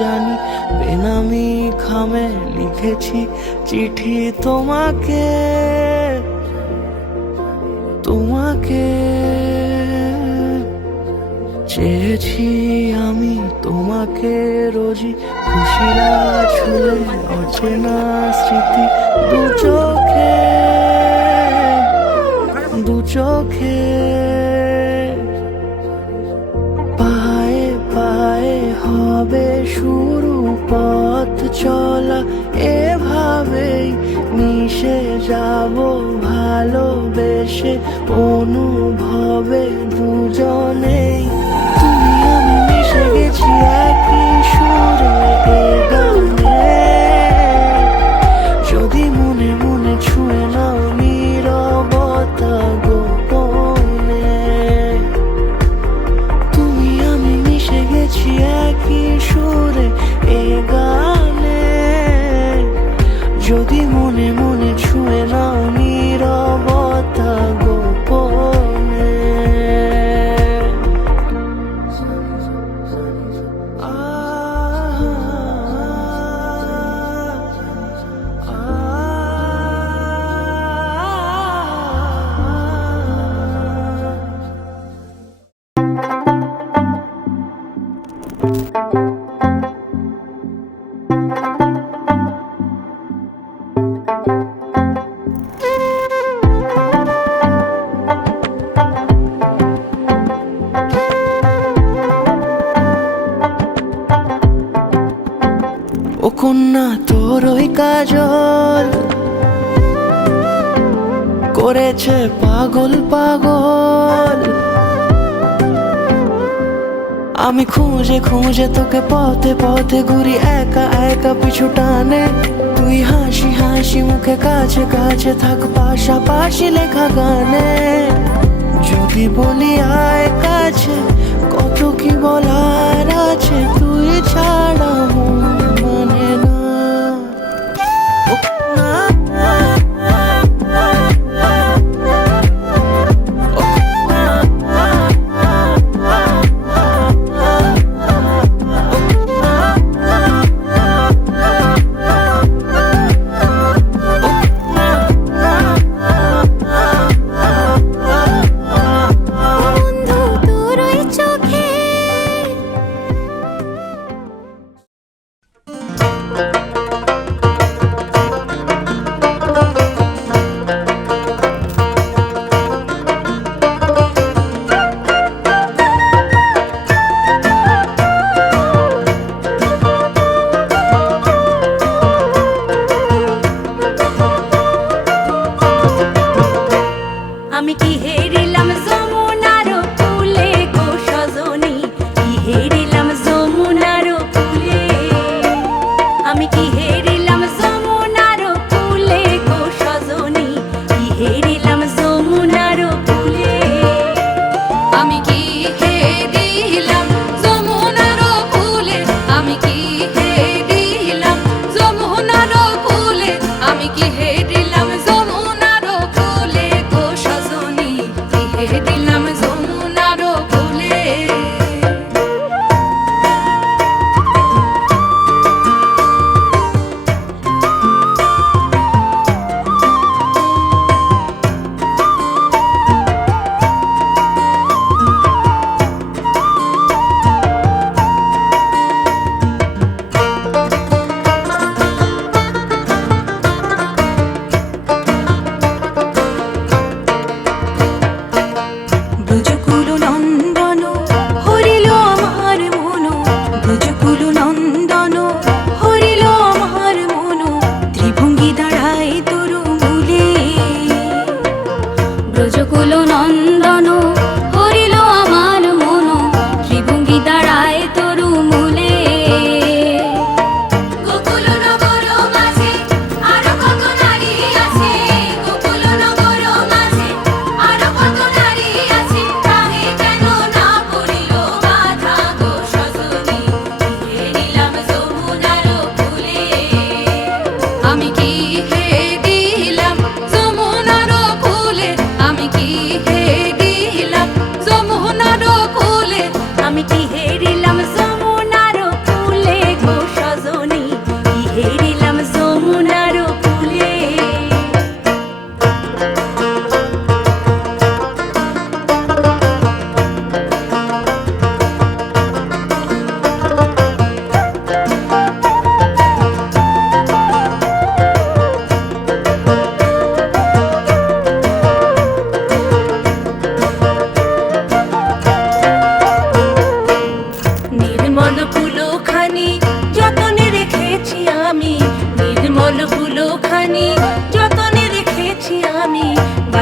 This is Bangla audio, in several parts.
জানি বেনামি খামে লিখেছি চিঠি তোমাকে, তোমাকে চেয়েছি আমি তোমাকে রোজই খুশিরা ছুলে অচেনা স্মৃতি দু চোখে, দু চোখে পায়ে পায়ে হবে শুরু পথ চলা, এভাবেই মিশে যাব ভালোবেসে অনুভবে দুজনেই। তুমি আমি মিশে গেছি একই সুরে এ গানে, যদি মনে মনে ছুঁয়ে নাও নীরবতা গোপনে। তুমি আমি মিশে গেছি একই সুরে এ গানে, যদি মনে মনে ছুঁয়ে নাও নীরবতা গোপনে। ও কন্যা তোর ওই কাজল করেছে পাগল পাগল, আমি খুঁজে খুঁজে তোকে পথে পথে ঘুরি একা একা পিছু টানে। তুই হাসি হাসি মুখে কাছে কাছে থাক পাশাপাশি লেখা গানে। যদি বলি আয় কাছে কত কি বলার আছে, তুই ছাড়া মন মানে না। ও না,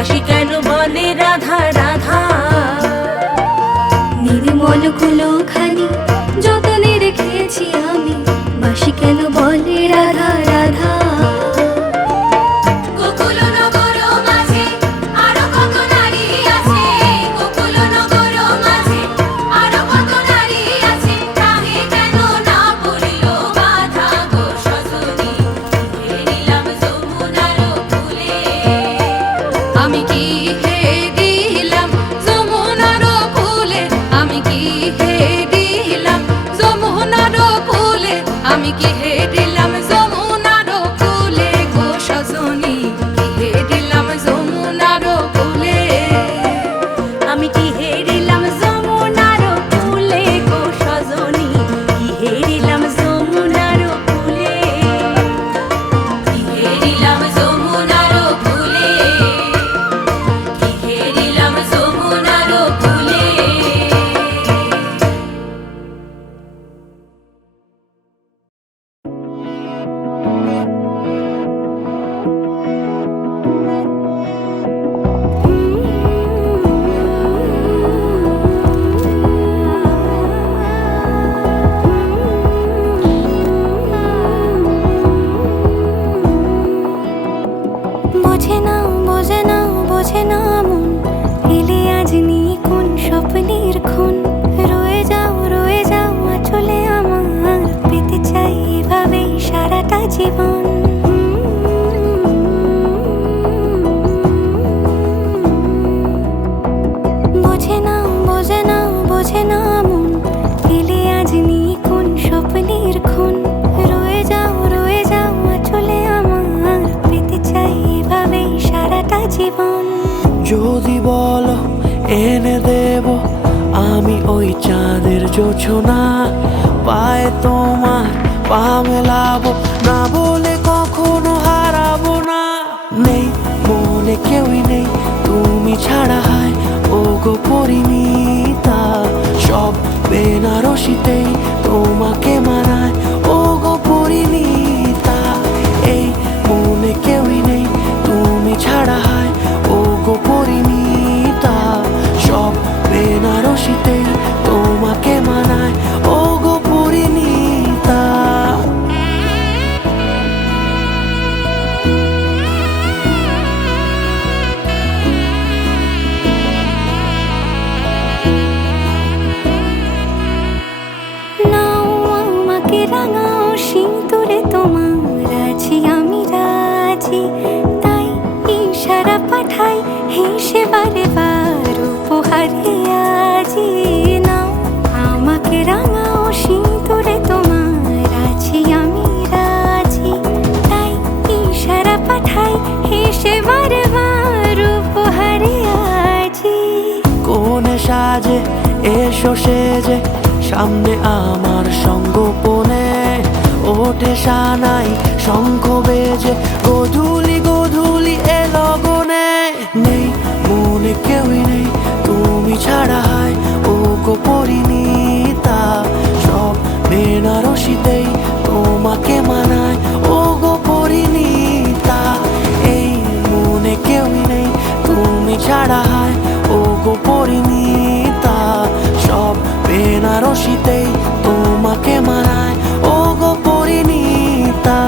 বাঁশি কেন বলে রাধা রাধা। নির্মল কুলো খানি যতনে রেখেছি আমি, বাঁশি কেন বলে রাধা রাধা। আমি কি হে দিলাম যমুনার কুলে গো সজনী, কি হে দিলাম যমুনার কুলে। আমি কি হে দিলাম যমুনার কুলে গো সজনী, কি হে দিলাম যমুনার কুলে। কি হে দিলাম যমুনার কুলে, কি হে দিলাম যমুনার কুলে। বোঝে না বোঝে না বোঝে না মন, এলে আজ নিয়ে কোন স্বপ্নের খুন। রয়ে যাও আঁচলে আমার, পেতে চাই এভাবেই সারাটা জীবন। বোঝে না বোঝে না বোঝে না মন, এলে আজ নিয়ে কোন স্বপ্নের খুন। রয়ে যাও আঁচলে আমার, পেতে চাই এভাবেই সারাটা জীবন। যদি বলো এনে দেব আমি ওই চাঁদের জোছনা, পায়ে তোমার পা মেলাবো, না বলে কখনো হারাবো না। নেই মনে কেউই নেই তুমি ছাড়া, হায় ও গো পরিণীতা। সব বেনারসিতেই তোমাকে মানায় ও গো পরিণীতা। এই মনে কেউই নেই তুমি ছাড়া, হায় ও গো পরিণীতা। সব বেনারসিতেই তোমাকে মানায় ও গো পরিণীতা। নাও আমাকে রাঙাও সিঁদুরে তোমার, আছি আমি রাজি। তাই ইশারা পাঠাই হেসে বারে বার উপহারে আজি। নাও আমাকে রাঙাও সিঁদুরে তোমার, আছি আমি রাজি। তাই ইশারা পাঠাই হেসে বারে বার উপহারে আজি। কোনে সাজে এসো সেজে সামনে আমার সঙ্গোপনে, ওঠে সানাই শঙ্খ বেজে গধূলি গধূলি এ লগনে। নেই মনে কেউই নেই তুমি ছাড়া, হায় ও গো পরিণীতা। সব বেনারসিতেই তোমাকে মানায় ও গো পরিণীতা। এই মনে কেউই নেই তুমি ছাড়া, হায় ও গো পরিণীতা। সব বেনারসিতেই তোমাকে মানায় ও গো পরিণীতা।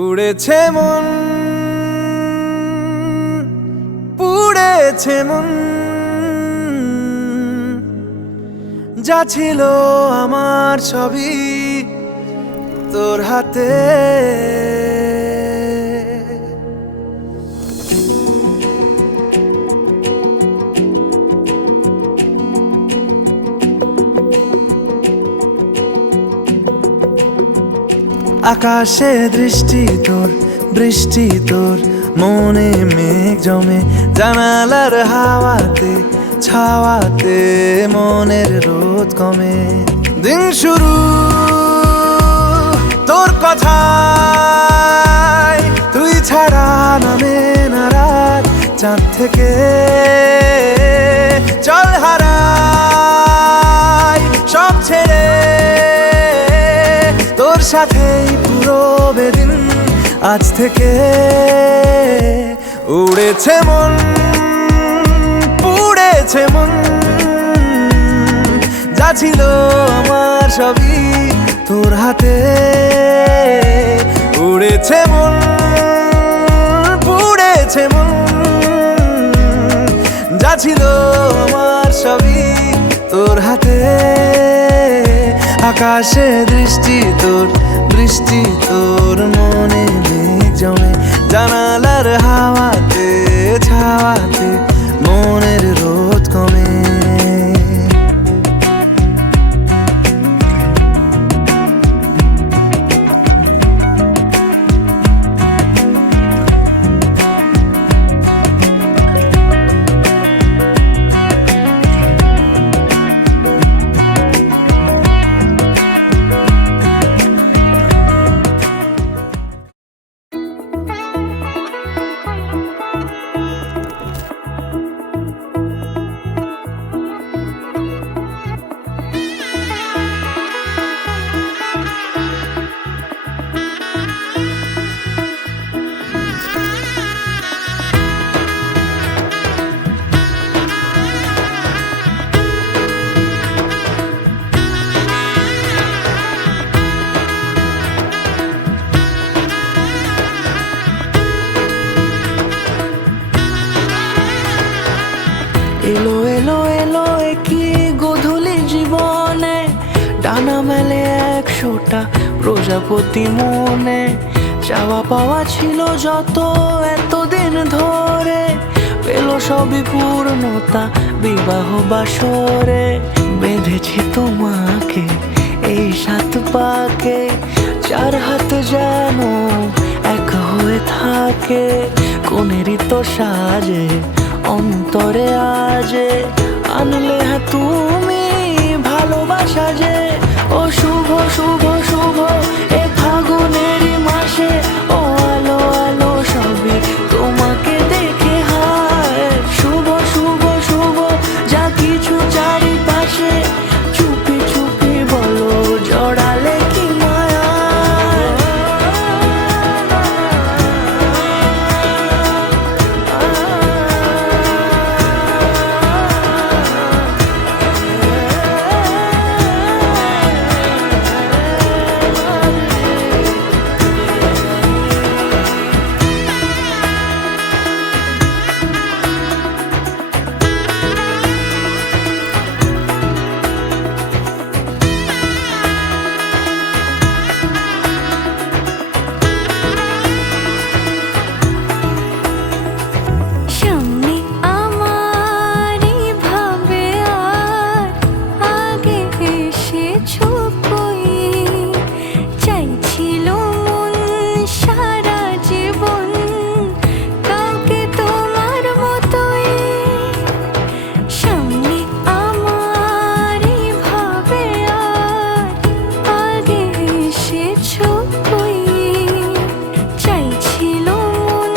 উড়েছে মন, পুড়েছে মন, যা ছিল আমার সবই তোর হাতে। আকাশে দৃষ্টি তোর, বৃষ্টি তোর, মনে মেঘ জমে, জানালার হাওয়াতে ছাওয়াতে মনের রোদ কমে। দিন শুরু ছাড়া নামে না রাত চাঁদ থেকে। চল হারাই সব ছেড়ে তোর সাথেই পুরো বেদিন আজ থেকে। উড়েছে মন পুড়েছে মন, যা ছিল আমার সবই তোর হাতে। উড়েছে মন পুড়েছে মন, যা ছিল আমার সবই তোর হাতে। আকাশে দৃষ্টি তোর বৃষ্টি তোর, মনে মেঘ জমে জানালার হাওয়াতে ছাওয়াতে মনের রোদ কমে। এলো এলো এলো একই গোধূলি জীবনে, ডানা মেলে 100টা প্রজাপতি মনে। চাওয়া পাওয়া ছিল যত এতদিন ধরে, পেল সবই পূর্ণতা বিবাহ বাসরে। বেঁধেছি তোমাকে এই 7 পাকে, 4 হাত যেন এক হয়ে থাকে। কোনেরই তো সাজে অন্তরে আজে, আনলে হ্যাঁ তুমি ভালোবাসা যে। ও শুভ শুভ শুভ এ ফাগুনেরই মাসে, ও আলো আলো সবই তোমাকে দেখে হায়। শুভ শুভ শুভ যা কিছু চারিপাশে, চুপি চুপি বলো জড়ালে কি মায়া। সামনে আমারই ভাবে আর আগে এসেছো কই। চাইছিল মন সারা জীবন কাউকে তোমার মতোই। সামনে আমারই ভাবে আর আগে এসেছো কই। চাইছিল মন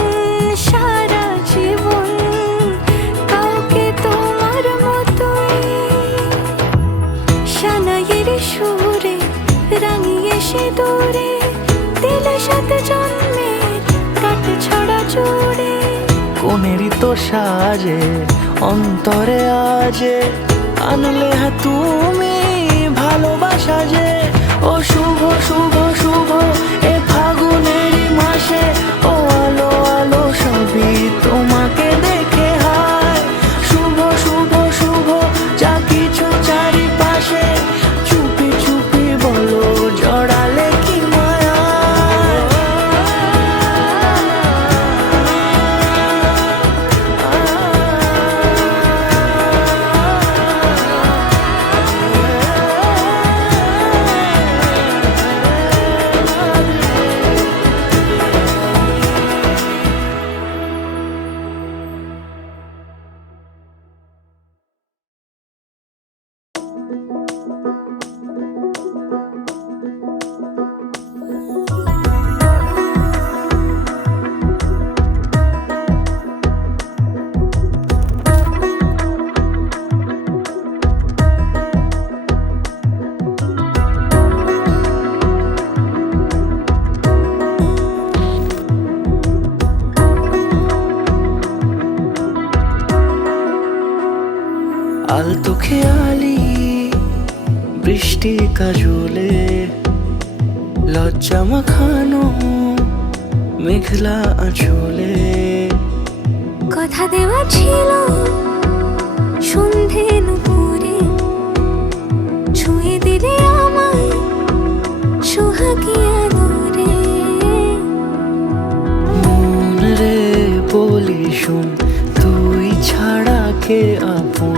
সারা জীবন কাউকে তোমার মতোই। সানাইয়ের সুরে রাঙিয়ে সে দূরে, দিলে 7 জন্মের কাট ছড়া জোড়ে। কোনেরই তো সাজে অন্তরে আজে, আনলে হ্যাঁ তুমি ভালোবাসা যে। ও শুভ শুভ শুভ এ ফাগুনেরই মাসে, ও আলো আলো সবই তোমাকে দেখে হায়। শুভ শুভ শুভ যা কিছু চারিপাশে, চুপি চুপি বলো জড়ালে কি মায়া। আলতো খেয়ালি বৃষ্টি কাজলে লজ্জা মাখানো মেঘলা আঁচলে কথা দেওয়া ছিল সন্ধে নুপুরে ছুঁয়ে দিলে আমায় সোহাগী আদরে মন রে বলি শোন তুই ছাড়া কে আপন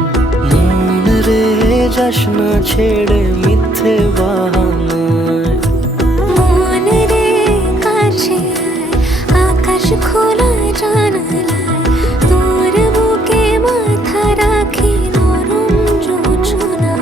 মন রে যাস না ছেড়ে মিথ্যে বাহানায় মন রে কাছে আয়, আকাশ খোলা জানালায় তোর বুকে মাথা রাখি নরম জোছনায়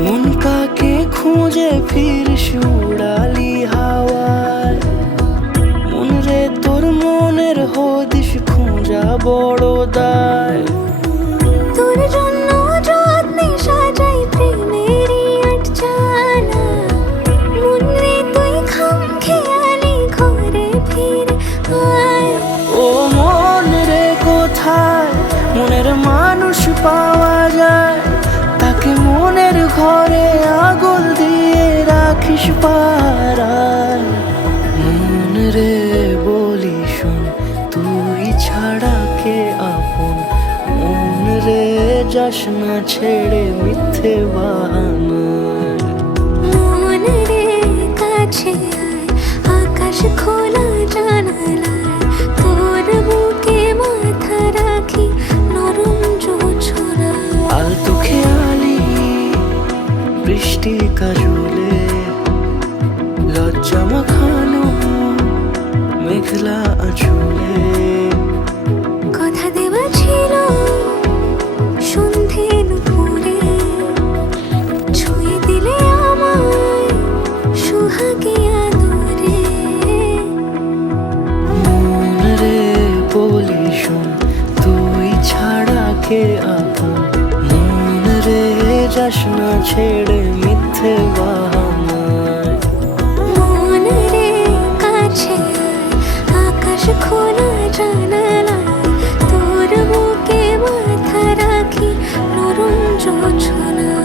মন কাকে খুঁজে ফিরিস উড়ালি হাওয়ায় মন রে তোর মনের হদিস খোঁজা বড় দায় তোর জন্য যত্নে সাজাই প্রেমেরই আটচালা মন রে তুই খাম খেয়ালি ঘরে ফিরে আয় ও মন রে কোথায় মনের মানুষ পাওয়া যায় তাকে মনের ঘরে আগুন দিয়ে রাখিস পাড়ায় মন রে বলি শোন তুই ছাড়া কে আপন মন রে যাস না ছেড়ে মিথ্যে বাহানায় মন রে কাছে আয়, আকাশ খোলা জানালায় তোর বুকে মাথা রাখি নরম জোছনায় আলতো খেয়ালি বৃষ্টি কাজলে লজ্জা মাখানো মেঘলা আঁচলে কথা দেওয়া ছিল সন্ধে নুপুরে ছুঁয়ে দিলে আমায় সোহাগী আদরে মন রে বলি শোন তুই ছাড়া কে আপন মন রে যাস না ছেড়ে মিথ্যে বাহানায় মন রে কাছে আয়, আকাশ খোলা জানালায় তোর বুকে মাথা রাখি নরম জোছনায়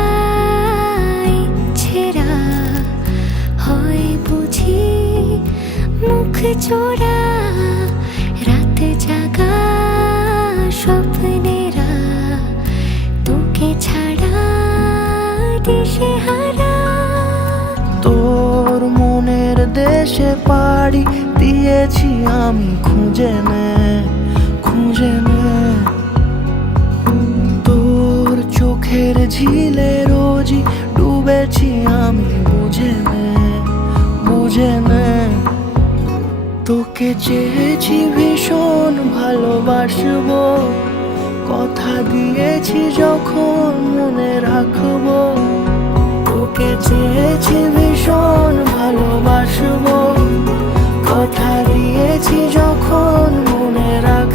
আনকোড়াই ছেঁড়া হয় বুঝি মুখ চোরা রাত জাগা স্বপ্নেরা তোকে ছাড়া দিশেহারা তোর মনের দেশে পাড়ি দিয়েছি আমি খুঁজে নে তোর চোখের ঝিলে রোজই ডুবেছি আমি বুঝে নে তোকে চেয়েছি ভীষণ ভালোবাসবো কথা দিয়েছি যখন মনে রাখবো তোকে চেয়েছি ভীষণ ভালোবাসবো কথা দিয়েছি যখন মনে রাখবো